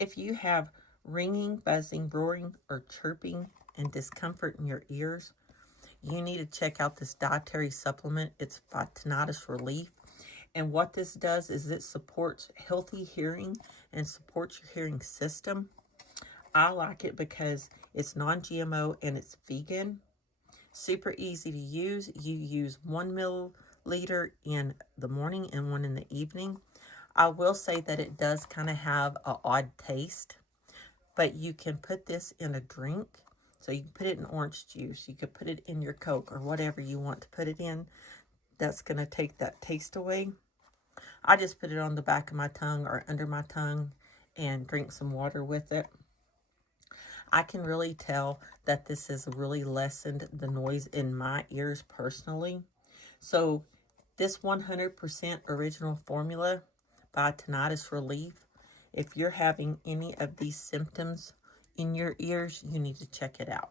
If you have ringing, buzzing, roaring, or chirping and discomfort in your ears, you need to check out this dietary supplement. It's by Tinnitus Relief. And what this does is it supports healthy hearing and supports your hearing system. I like it because it's non-GMO and it's vegan. Super easy to use. You use 1 milliliter in the morning and 1 in the evening. I will say that it does kind of have an odd taste, but you can put this in a drink. So you can put it in orange juice. You could put it in your Coke or whatever you want to put it in. That's going to take that taste away. I just put it on the back of my tongue or under my tongue and drink some water with it. I can really tell that this has really lessened the noise in my ears personally. So this 100% original formula by Tinnitus Relief, if you're having any of these symptoms in your ears, you need to check it out.